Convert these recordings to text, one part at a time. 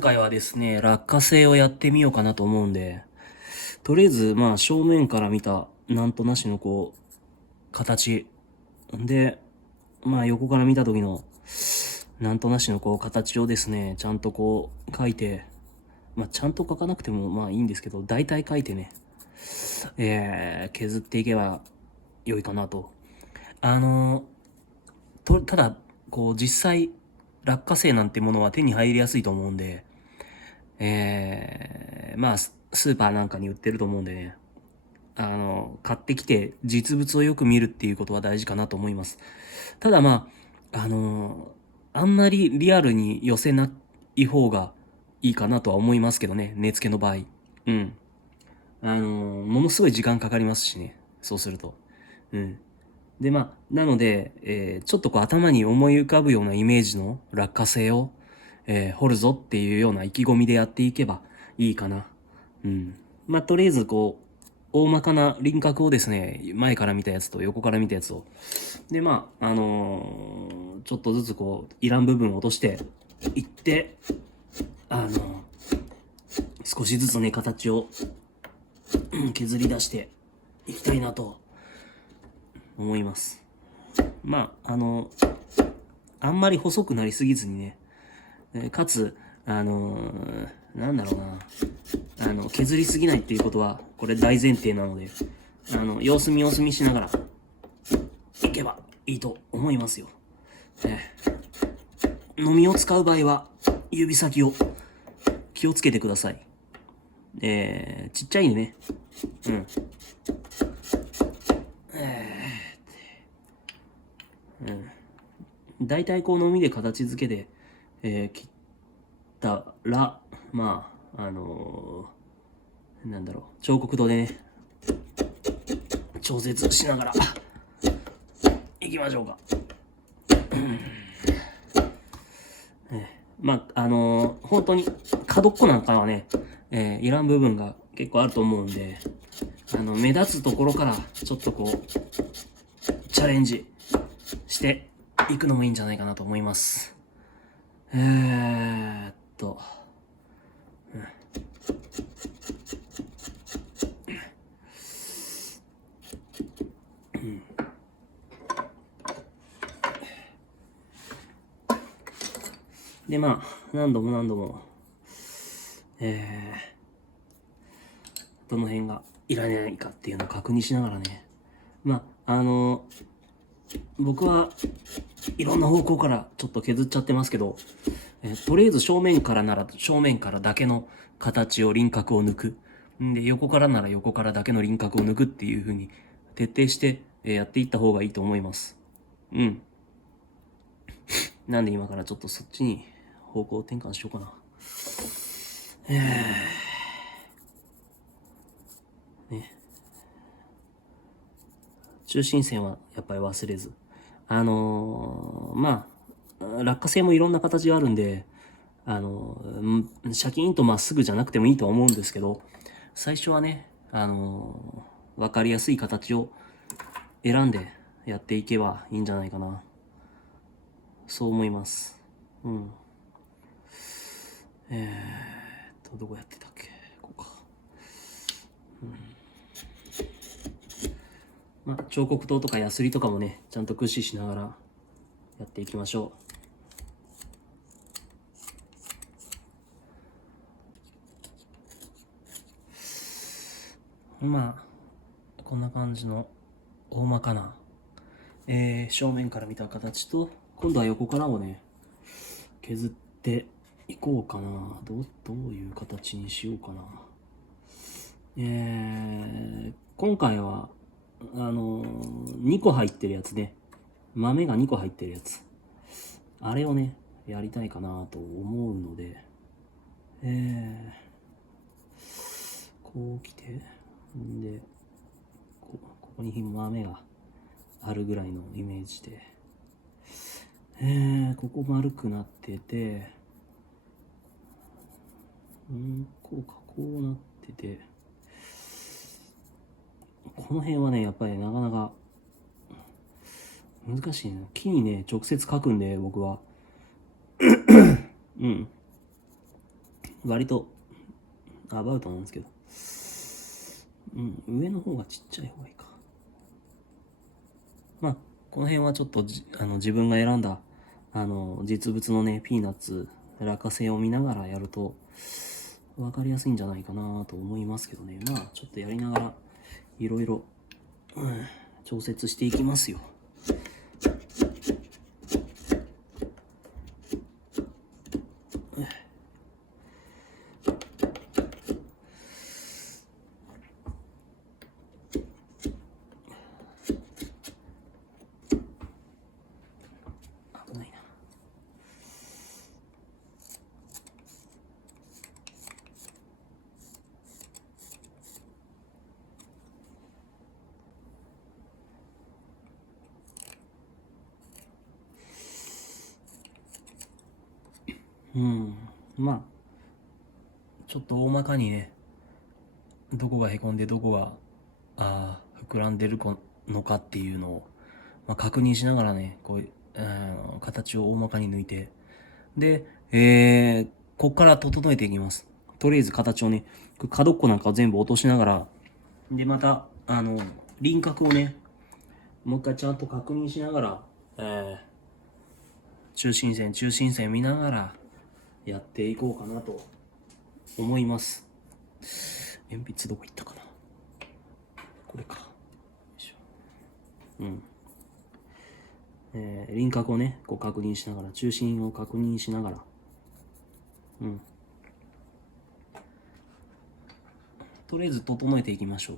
今回はですね、落花生をやってみようかなと思うんで、とりあえず、正面から見た、なんとなしの形。で、横から見た時の、なんとなしの形をですね、ちゃんと描いて、ちゃんと描かなくてもいいんですけど、大体描いてね、削っていけば良いかなと。あのただ、実際、落花生なんてものは手に入りやすいと思うんで、スーパーなんかに売ってると思うんでね、買ってきて実物をよく見るっていうことは大事かなと思います。ただあんまりリアルに寄せない方がいいかなとは思いますけどね、根付けの場合。うん。ものすごい時間かかりますしね、そうすると。うん。で、なので、ちょっと頭に思い浮かぶようなイメージの落花生を、掘るぞっていうような意気込みでやっていけばいいかな。うん。とりあえず大まかな輪郭をですね、前から見たやつと横から見たやつを。で、ちょっとずついらん部分を落としていって、少しずつね、形を削り出していきたいなと思います。あんまり細くなりすぎずにね、かつ、なんだろうな、削りすぎないっていうことは、これ大前提なので、様子見様子見しながら、いけばいいと思いますよ。飲みを使う場合は、指先を気をつけてください。ちっちゃいね。うん。大体飲みで形付けで、切ったら、なんだろう、彫刻刀でね、調節しながら、いきましょうか。本当に角っこなんかはね、いらん部分が結構あると思うんで、目立つところからちょっとチャレンジしていくのもいいんじゃないかなと思います。ーっと、で、何度も何度も、どの辺がいらないかっていうのを確認しながらね、僕はいろんな方向からちょっと削っちゃってますけど、とりあえず正面からなら正面からだけの形を輪郭を抜く。で、横からなら横からだけの輪郭を抜くっていう風に徹底してやっていった方がいいと思います。うん。なんで今からちょっとそっちに方向転換しようかな。ね。中心線はやっぱり忘れず。落花生もいろんな形があるんで、シャキーンとまっすぐじゃなくてもいいとは思うんですけど、最初はね、わかりやすい形を選んでやっていけばいいんじゃないかな。そう思います。うん。どこやってたっけ？こうか。彫刻刀とかヤスリとかもね、ちゃんと駆使しながらやっていきましょう。こんな感じの大まかな、正面から見た形と、今度は横からをね、削っていこうかな。どういう形にしようかな。今回は、2個入ってるやつね。豆が2個入ってるやつ。あれをね、やりたいかなと思うので、こう来て、んで、ここに豆があるぐらいのイメージで、ここ丸くなってて、こうなってて、この辺はね、やっぱりなかなか難しいな。木にね、直接描くんで、僕は。うん。割とアバウトなんですけど、上の方がちっちゃい方がいいか。まあこの辺はちょっと自分が選んだ実物のねピーナッツ落花生を見ながらやると分かりやすいんじゃないかなと思いますけどね。まあちょっとやりながらいろいろ調節していきますよ。危ないな。まあちょっと大まかにねどこがへこんでどこが膨らんでるのかっていうのを、確認しながらねこう形を大まかに抜いて、でこっから整えていきます。とりあえず形をね角っこなんかを全部落としながら、でまた輪郭をねもう一回ちゃんと確認しながら、中心線見ながらやっていこうかなと思います。鉛筆どこ行ったかな。これか。よいしょ。輪郭をねこう確認しながら、中心を確認しながら、とりあえず整えていきましょう。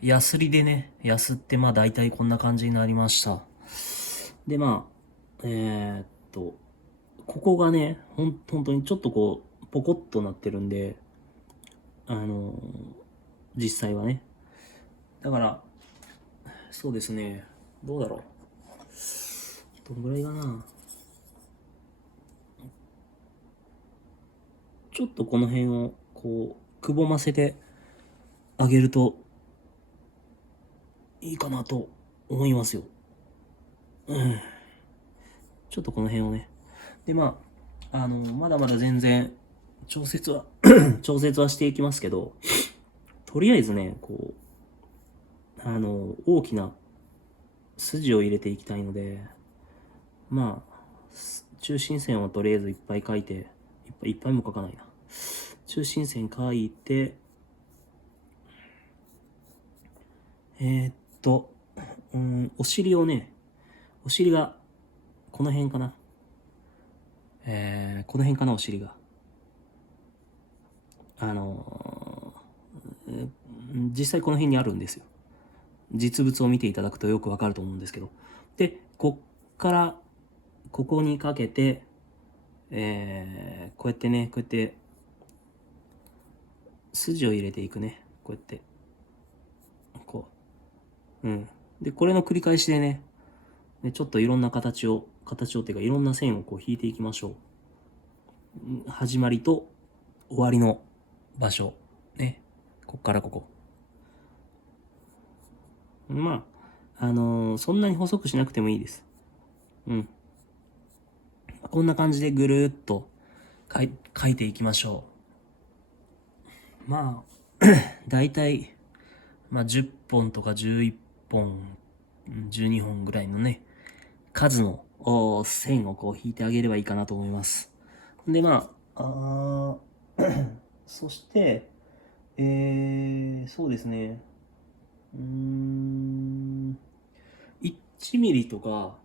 ヤスリでね、ヤスって大体こんな感じになりました。でここがね、本当にちょっとこう、ポコッとなってるんで、実際はね。だから、そうですね、どうだろう。どんぐらいかな。ちょっとこの辺をこう、くぼませてあげるといいかなと思いますよ。ちょっとこの辺をね。で、まだまだ全然、調節は調節はしていきますけど、とりあえずね、こう、大きな筋を入れていきたいので、中心線をとりあえずいっぱい描いて、いっぱいも描かないな。中心線描いて、お尻をね、お尻が、この辺かな。この辺かな、お尻が。実際この辺にあるんですよ。実物を見ていただくとよくわかると思うんですけど。で、こっから、ここにかけて、こうやってね、こうやって、筋を入れていくね。こうやって。こう。で、これの繰り返しでね、ちょっといろんな形をっていうかいろんな線をこう引いていきましょう。始まりと終わりの場所。ね。こっからここ。そんなに細くしなくてもいいです。こんな感じでぐるーっと書いていきましょう。まあ、だいたい、10本とか11本、12本ぐらいのね、数の線をこう引いてあげればいいかなと思います。で、そして、そうですね。1ミリとか、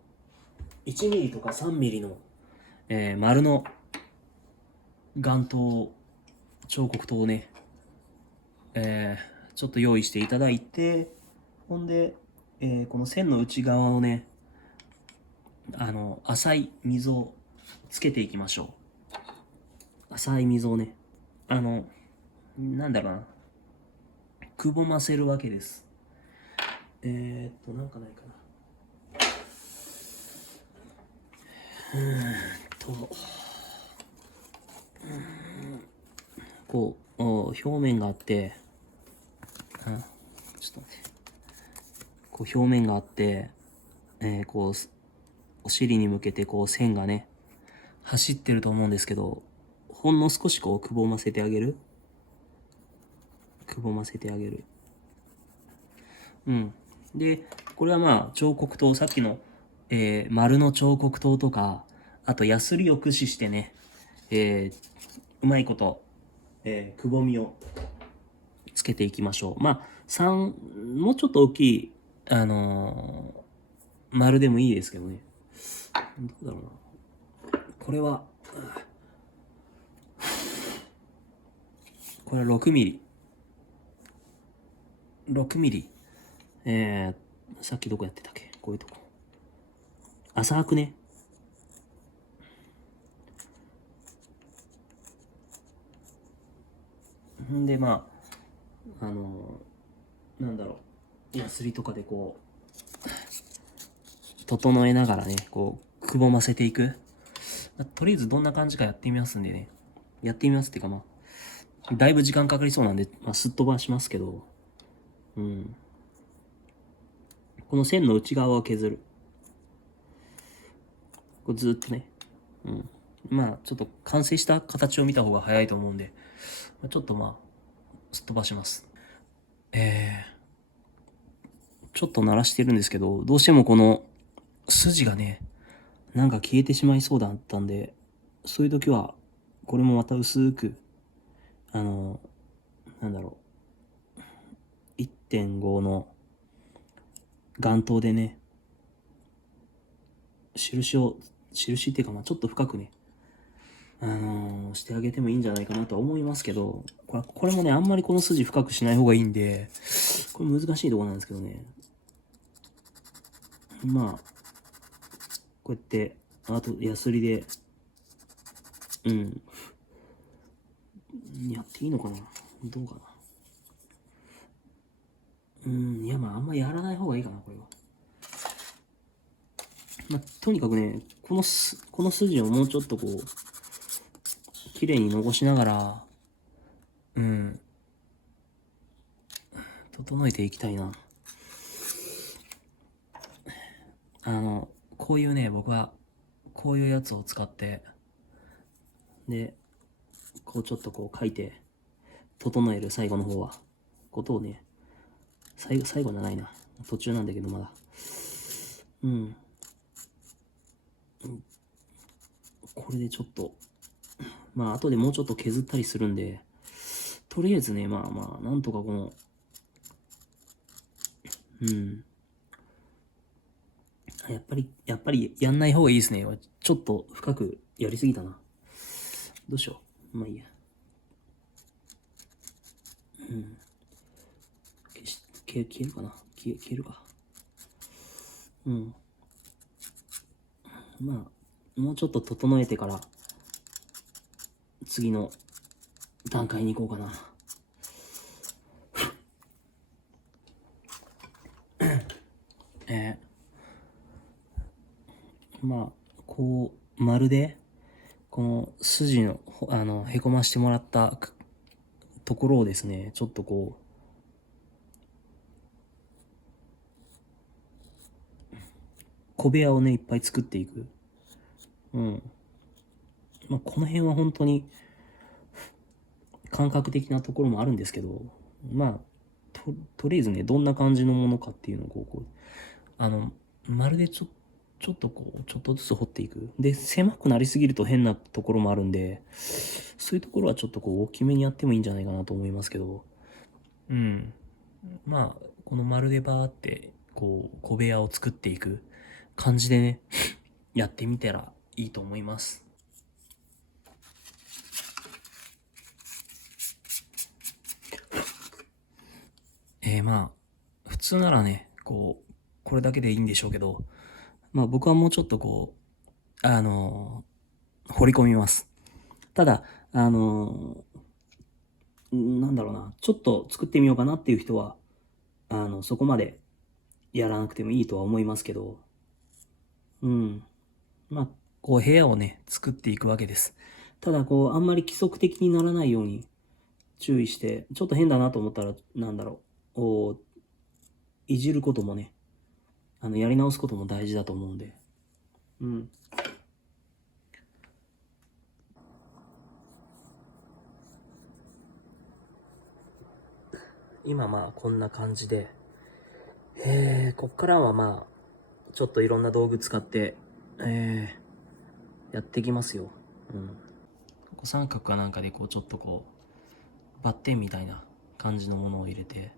1ミリとか3ミリの、丸の眼灯、彫刻刀をね、ちょっと用意していただいて、ほんで、この線の内側をね、浅い溝をつけていきましょう。浅い溝をね、なんだろうな、くぼませるわけです。なんかないかな。と、こう、表面があって、ちょっと待って。こう表面があって、こう、お尻に向けてこう線がね、走ってると思うんですけど、ほんの少しこうくぼませてあげる。くぼませてあげる。うん。で、これはまあ、彫刻刀、さっきの、丸の彫刻刀とか、あとヤスリを駆使してね、うまいこと、くぼみをつけていきましょう。まあ、もうちょっと大きい、丸でもいいですけどね。どうだろうな。これは、6ミリ。6ミリ。さっきどこやってたっけ、こういうとこ。浅くね。んで、なんだろう。ヤスリとかでこう、整えながらね、こう、くぼませていく。とりあえずどんな感じかやってみますんでね。やってみますっていうかだいぶ時間かかりそうなんで、すっ飛ばしますけど、うん。この線の内側を削る。こうずっとね。うん。ちょっと完成した形を見た方が早いと思うんで、ちょっとすっ飛ばします。ちょっと鳴らしてるんですけど、どうしてもこの筋がね、なんか消えてしまいそうだったんで、そういう時は、これもまた薄く、あの、なんだろう、1.5の眼頭でね、印っていうかちょっと深くね、してあげてもいいんじゃないかなとは思いますけど、これもね、あんまりこの筋深くしない方がいいんで、これ難しいところなんですけどね。こうやって、あと、ヤスリで、うん、やっていいのかな、どうかな。いや、あんまやらない方がいいかな、これは。とにかくね、この筋をもうちょっとこう、綺麗に残しながら、うん、整えていきたいな。こういうね、僕は、こういうやつを使って、で、こうちょっとこう書いて、整える最後の方は、ことをね、最後じゃないな。途中なんだけどまだ。うん。これでちょっと、後でもうちょっと削ったりするんで、とりあえずね、なんとかこの、うん。やっぱりやんない方がいいですね。ちょっと深くやりすぎたな。どうしよう。まあいいや。うん。消えるかな、消えるか。うん。もうちょっと整えてから、次の段階に行こうかな。こう、まるで、この筋の、へこましてもらったところをですね、ちょっとこう、小部屋をね、いっぱい作っていく。うん。まあ、この辺は本当に感覚的なところもあるんですけど、まあ、とりあえずね、どんな感じのものかっていうのをあの、まるでちょっとちょっとずつ掘っていく。で、狭くなりすぎると変なところもあるんで、そういうところはちょっと大きめにやってもいいんじゃないかなと思いますけど、うん。まあ、このまるでバーって、小部屋を作っていく感じでね、やってみたらいいと思います。まあ、普通ならね、これだけでいいんでしょうけど、まあ僕はもうちょっと掘り込みます。ただ、なんだろうな、ちょっと作ってみようかなっていう人は、そこまでやらなくてもいいとは思いますけど、うん。まあ、部屋をね、作っていくわけです。ただ、あんまり規則的にならないように注意して、ちょっと変だなと思ったら、なんだろう、いじることもね、やり直すことも大事だと思うんで、うん。今まあ、こんな感じで、こっからはまあ、ちょっといろんな道具使って、やっていきますよ。うん。三角かなんかでちょっとバッテンみたいな感じのものを入れて、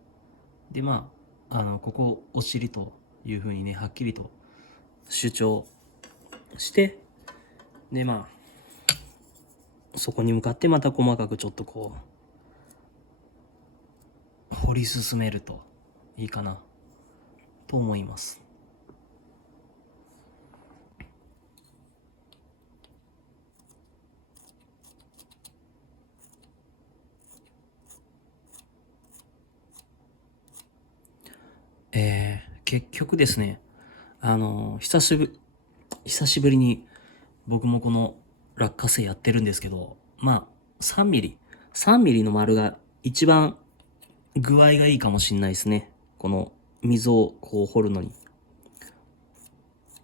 でまあ、ここお尻という風にね、はっきりと主張して、でまあ、そこに向かってまた細かくちょっと掘り進めるといいかなと思います。結局ですね、久しぶりに僕もこの落花生やってるんですけど、まあ、3ミリ。3ミリの丸が一番具合がいいかもしんないですね。この溝を掘るのに。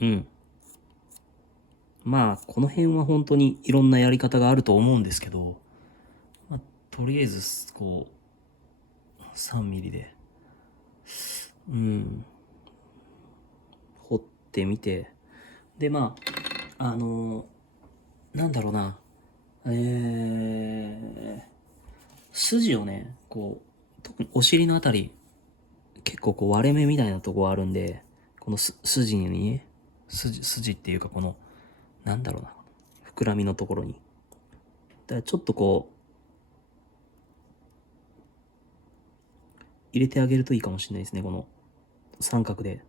うん。まあ、この辺は本当にいろんなやり方があると思うんですけど、まあ、とりあえず、3ミリで、うん、掘ってみて、で、まあ、なんだろうな、筋をね、特にお尻のあたり、結構割れ目みたいなとこあるんで、この筋にね、筋っていうかなんだろうな、膨らみのところに。だからちょっと入れてあげるといいかもしれないですね、この三角で。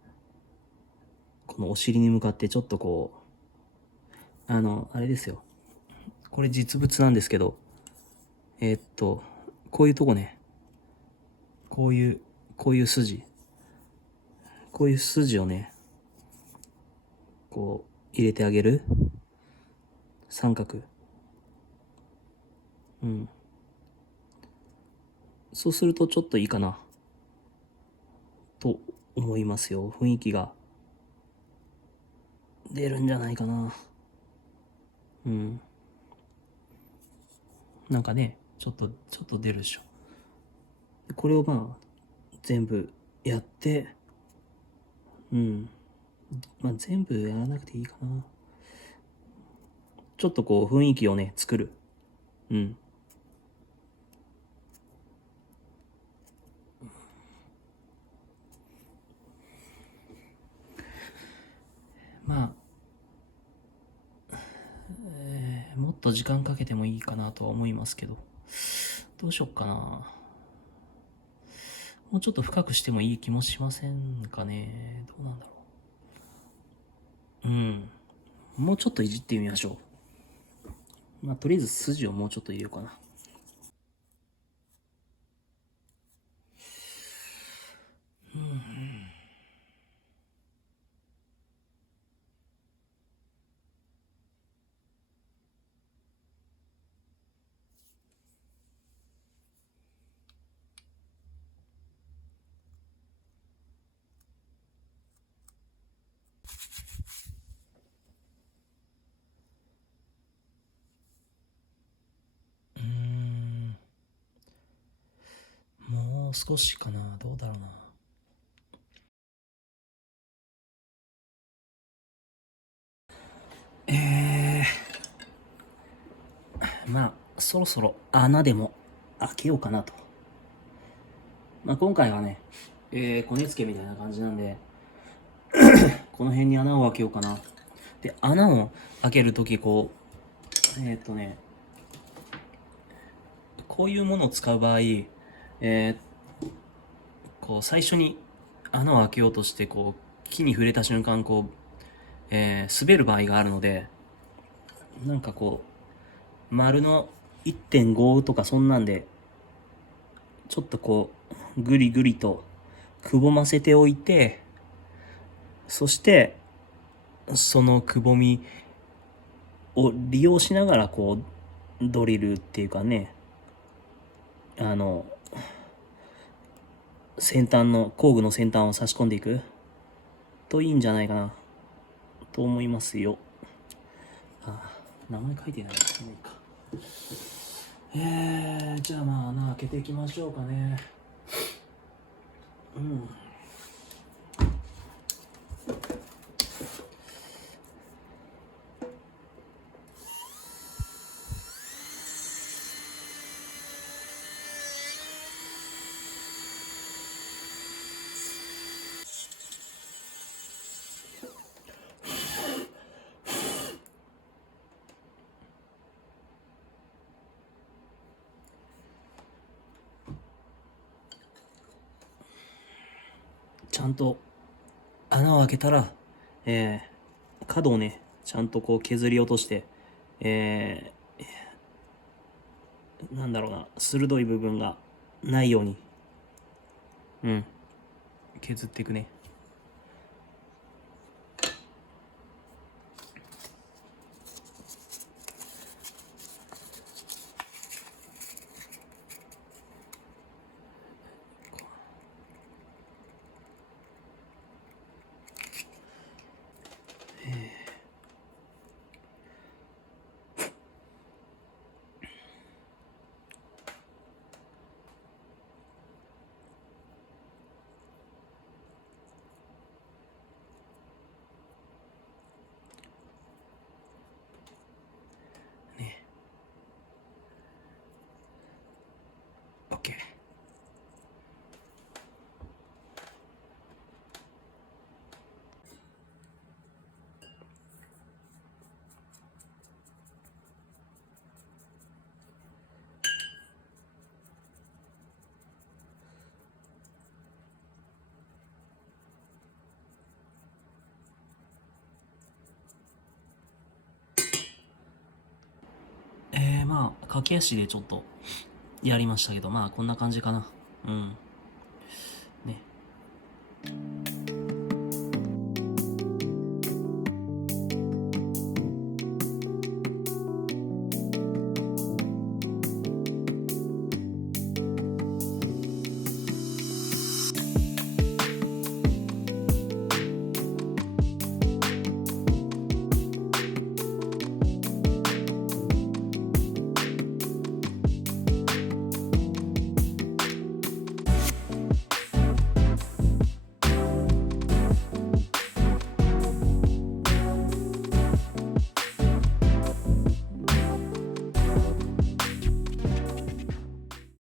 このお尻に向かってちょっとあれですよ。これ実物なんですけど、こういうとこね、こういう、こういう筋、こういう筋をね、入れてあげる。三角。うん。そうするとちょっといいかな、と思いますよ。雰囲気が出るんじゃないかな。うん。なんかね、ちょっと出るでしょ。これをまあ、全部やって、うん。まあ、全部やらなくていいかな。ちょっと雰囲気をね、作る。うん。まあ、もっと時間かけてもいいかなとは思いますけど、どうしよっかな。もうちょっと深くしてもいい気もしませんかね。どうなんだろう。うん。もうちょっといじってみましょう。まあ、とりあえず筋をもうちょっと入れようかな。う少しかな。どうだろうな。まあ、そろそろ穴でも開けようかなと。まあ、今回はね、コネ付けみたいな感じなんで、この辺に穴を開けようかな。で、穴を開けるとき、こう、こういうものを使う場合、こう、最初に穴を開けようとして、こう、木に触れた瞬間、こう、滑る場合があるので、なんかこう、丸の1.5とかそんなんで、ちょっとこう、ぐりぐりとくぼませておいて、そして、そのくぼみを利用しながら、こう、ドリルっていうかね、あの、先端の、工具の先端を差し込んでいくといいんじゃないかな、と思いますよ。名前書いてないですね。じゃあまあ穴開けていきましょうかね。うん。ちゃんと穴を開けたら、角をね、ちゃんとこう削り落として、なんだろうな、鋭い部分がないように、うん、削っていくね。ね。OK。まあ、駆け足でちょっとやりましたけど、まあ、こんな感じかな。うん。ね。